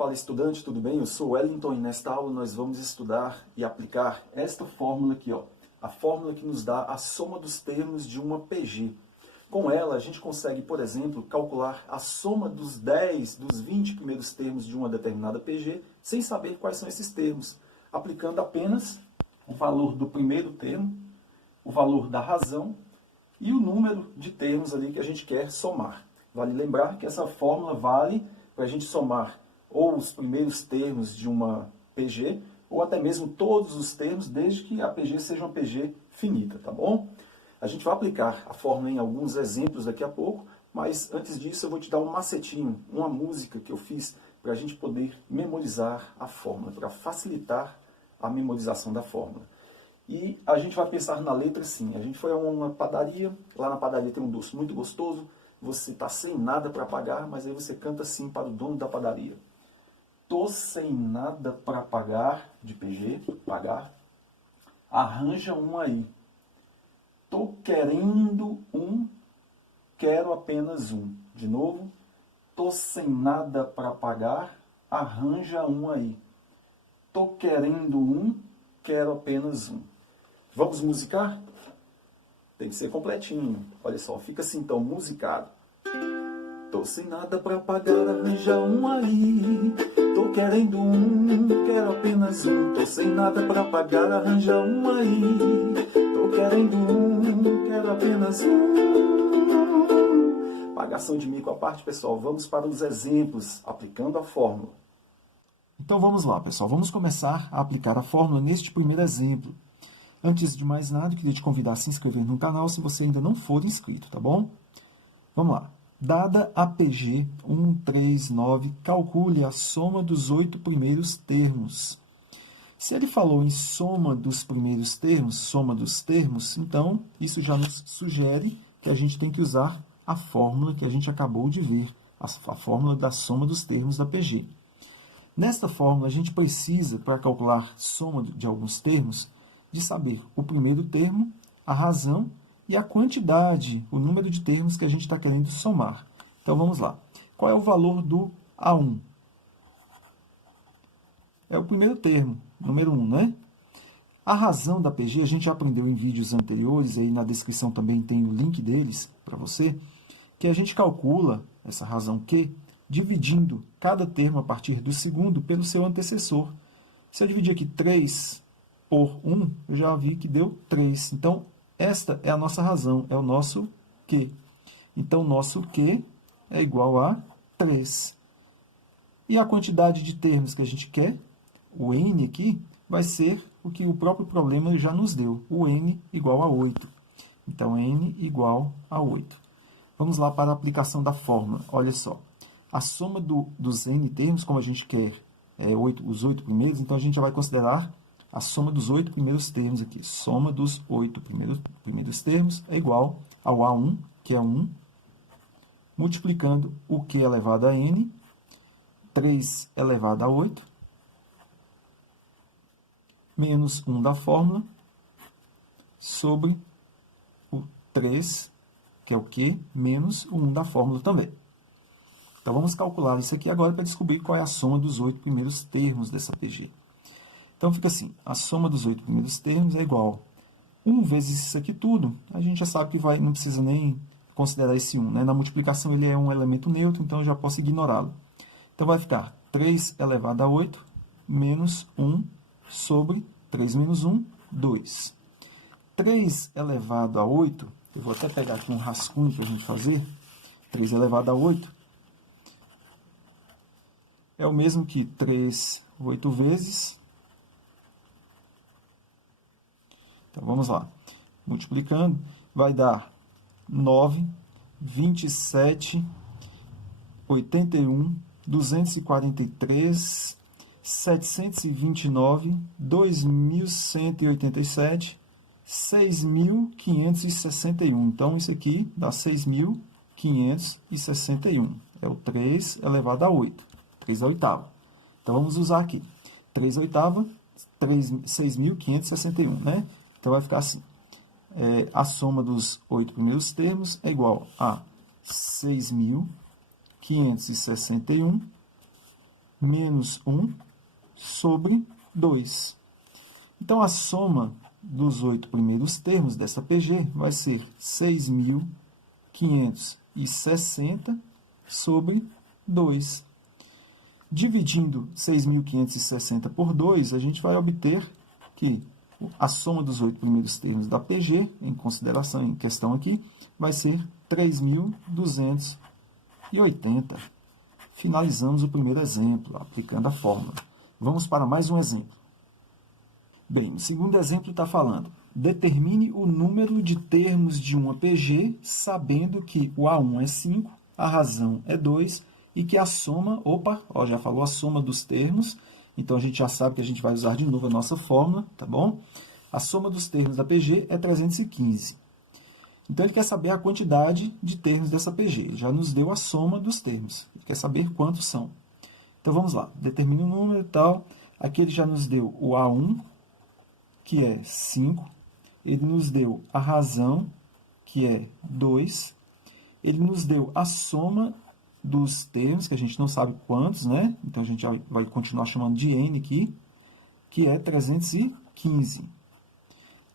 Fala estudante, tudo bem? Eu sou Wellington e nesta aula nós vamos estudar e aplicar esta fórmula aqui, ó. A fórmula que nos dá a soma dos termos de uma PG. Com ela a gente consegue, por exemplo, calcular a soma dos 10, dos 20 primeiros termos de uma determinada PG, sem saber quais são esses termos, aplicando apenas o valor do primeiro termo, o valor da razão e o número de termos ali que a gente quer somar. Vale lembrar que essa fórmula vale para a gente somar ou os primeiros termos de uma PG, ou até mesmo todos os termos, desde que a PG seja uma PG finita, tá bom? A gente vai aplicar a fórmula em alguns exemplos daqui a pouco, mas antes disso eu vou te dar um macetinho, uma música que eu fiz para a gente poder memorizar a fórmula, para facilitar a memorização da fórmula. E a gente vai pensar na letra sim. A gente foi a uma padaria, lá na padaria tem um doce muito gostoso, você está sem nada para pagar, mas aí você canta assim para o dono da padaria. Tô sem nada para pagar, de PG, pagar, arranja um aí. Tô querendo um, quero apenas um. De novo, tô sem nada para pagar, arranja um aí. Tô querendo um, quero apenas um. Vamos musicar? Tem que ser completinho. Olha só, fica assim então, musicado. Tô sem nada pra pagar, arranja um aí. Tô querendo um, quero apenas um. Tô sem nada pra pagar, arranja um aí. Tô querendo um, quero apenas um. Pagação de mico à parte, pessoal. Vamos para os exemplos, aplicando a fórmula. Então vamos lá, pessoal. Vamos começar a aplicar a fórmula neste primeiro exemplo. Antes de mais nada, eu queria te convidar a se inscrever no canal se você ainda não for inscrito, tá bom? Vamos lá. Dada a PG 139, calcule a soma dos 8 primeiros termos. Se ele falou em soma dos primeiros termos, soma dos termos, então isso já nos sugere que a gente tem que usar a fórmula que a gente acabou de ver, a fórmula da soma dos termos da PG. Nesta fórmula, a gente precisa, para calcular soma de alguns termos, de saber o primeiro termo, a razão e a quantidade, o número de termos que a gente está querendo somar. Então, vamos lá. Qual é o valor do A1? É o primeiro termo, número 1, né? A razão da PG, a gente já aprendeu em vídeos anteriores, aí na descrição também tem o link deles para você, que a gente calcula essa razão Q dividindo cada termo a partir do segundo pelo seu antecessor. Se eu dividir aqui 3 por 1, eu já vi que deu 3. Então, esta é a nossa razão, é o nosso Q. Então, nosso Q é igual a 3. E a quantidade de termos que a gente quer, o N aqui, vai ser o que o próprio problema já nos deu, o N igual a 8. Então, N igual a 8. Vamos lá para a aplicação da fórmula. Olha só, a soma dos N termos, como a gente quer os 8 primeiros, então a gente já vai considerar a soma dos 8 primeiros termos aqui. Soma dos 8 primeiros termos é igual ao A1, que é 1, multiplicando o Q elevado a N, 3 elevado a 8, menos 1 da fórmula, sobre o 3, que é o Q, menos o 1 da fórmula também. Então, vamos calcular isso aqui agora para descobrir qual é a soma dos 8 primeiros termos dessa PG. Então, fica assim, a soma dos 8 primeiros termos é igual a 1 vezes isso aqui tudo. A gente já sabe que não precisa nem considerar esse 1. Né? Na multiplicação, ele é um elemento neutro, então eu já posso ignorá-lo. Então, vai ficar 3 elevado a 8 menos 1 sobre 3 menos 1, 2. 3 elevado a 8, eu vou até pegar aqui um rascunho para a gente fazer. 3 elevado a 8 é o mesmo que 3, 8 vezes. Então, vamos lá. Multiplicando, vai dar 9, 27, 81, 243, 729, 2.187, 6.561. Então, isso aqui dá 6.561. É o 3 elevado a 8. 3 à oitava. Então, vamos usar aqui. 3 à oitava, 6.561, né? Então, vai ficar assim. A soma dos 8 primeiros termos é igual a 6.561 menos 1 sobre 2. Então, a soma dos 8 primeiros termos dessa PG vai ser 6.560 sobre 2. Dividindo 6.560 por 2, a gente vai obter que a soma dos 8 primeiros termos da PG, em consideração, em questão aqui, vai ser 3.280. Finalizamos o primeiro exemplo, aplicando a fórmula. Vamos para mais um exemplo. Bem, o segundo exemplo está falando: determine o número de termos de uma PG, sabendo que o A1 é 5, a razão é 2, e que a soma, já falou a soma dos termos, então a gente já sabe que a gente vai usar de novo a nossa fórmula, tá bom? A soma dos termos da PG é 315. Então ele quer saber a quantidade de termos dessa PG, ele já nos deu a soma dos termos, ele quer saber quantos são. Então vamos lá, determina o número e tal, aqui ele já nos deu o A1, que é 5, ele nos deu a razão, que é 2, ele nos deu a soma dos termos, que a gente não sabe quantos, né? Então, a gente vai continuar chamando de N aqui, que é 315.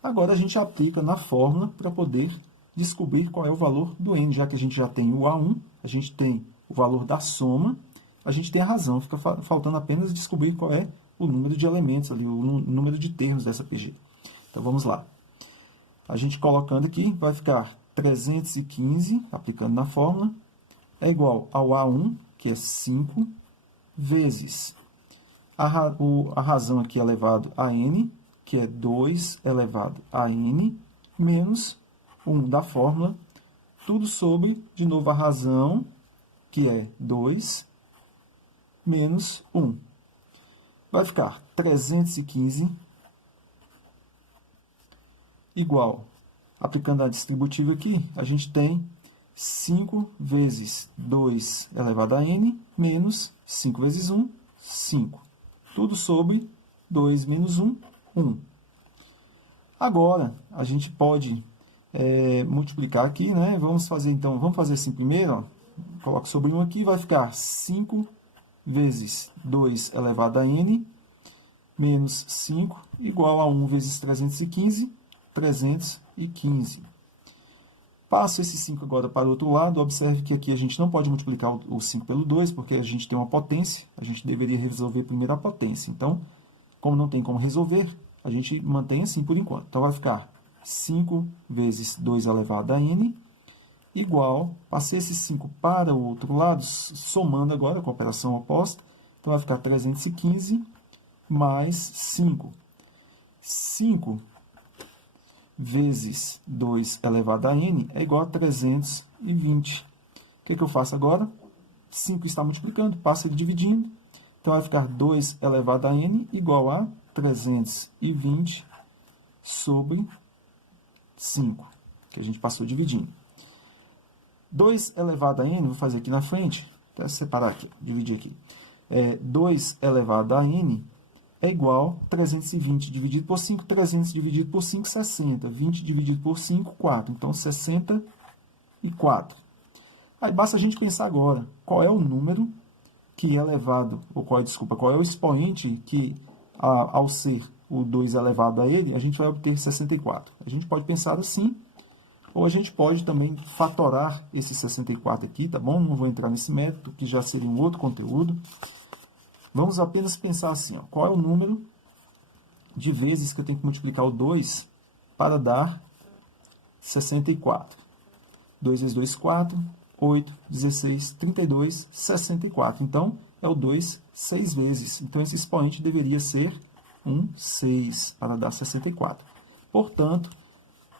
Agora, a gente aplica na fórmula para poder descobrir qual é o valor do N, já que a gente já tem o A1, a gente tem o valor da soma, a gente tem a razão, fica faltando apenas descobrir qual é o número de elementos ali, o número de termos dessa PG. Então, vamos lá. A gente colocando aqui, vai ficar 315, aplicando na fórmula, é igual ao A1, que é 5, vezes a razão aqui elevado a N, que é 2 elevado a N, menos 1 da fórmula, tudo sobre, de novo, a razão, que é 2, menos 1. Vai ficar 315 igual, aplicando a distributiva aqui, a gente tem 5 vezes 2 elevado a N, menos 5 vezes 1, 5. Tudo sobre 2 menos 1, 1. Agora, a gente pode multiplicar aqui, né? Vamos fazer assim primeiro, ó. Coloco sobre 1 aqui, vai ficar 5 vezes 2 elevado a N, menos 5, igual a 1 vezes 315, 315. Passo esse 5 agora para o outro lado. Observe que aqui a gente não pode multiplicar o 5 pelo 2, porque a gente tem uma potência. A gente deveria resolver primeiro a potência. Então, como não tem como resolver, a gente mantém assim por enquanto. Então, vai ficar 5 vezes 2 elevado a N, igual, passei esse 5 para o outro lado, somando agora com a operação oposta. Então, vai ficar 315 mais 5. 5 vezes 2 elevado a N é igual a 320. O que eu faço agora? 5 está multiplicando, passa ele dividindo. Então, vai ficar 2 elevado a N igual a 320 sobre 5, que a gente passou dividindo. 2 elevado a N, vou fazer aqui na frente, até separar aqui, dividir aqui. 2 elevado a N é igual a 320 dividido por 5, 300 dividido por 5, 60. 20 dividido por 5, 4. Então, 64. Aí basta a gente pensar agora, qual é o número que é elevado, qual é o expoente que, ao ser o 2 elevado a ele, a gente vai obter 64. A gente pode pensar assim, ou a gente pode também fatorar esse 64 aqui, tá bom? Não vou entrar nesse método, que já seria um outro conteúdo. Vamos apenas pensar assim, ó, qual é o número de vezes que eu tenho que multiplicar o 2 para dar 64. 2 vezes 2, 4, 8, 16, 32, 64. Então, é o 2 6 vezes. Então, esse expoente deveria ser um 6 para dar 64. Portanto,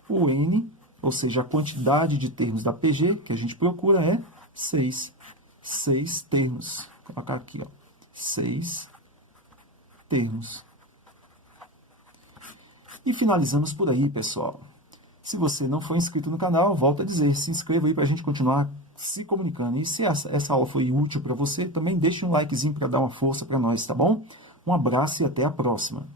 o N, ou seja, a quantidade de termos da PG que a gente procura é 6. 6 termos. Vou colocar aqui, ó. 6 termos. E finalizamos por aí, pessoal. Se você não for inscrito no canal, volto a dizer, se inscreva aí para a gente continuar se comunicando. E se essa aula foi útil para você, também deixe um likezinho para dar uma força para nós, tá bom? Um abraço e até a próxima.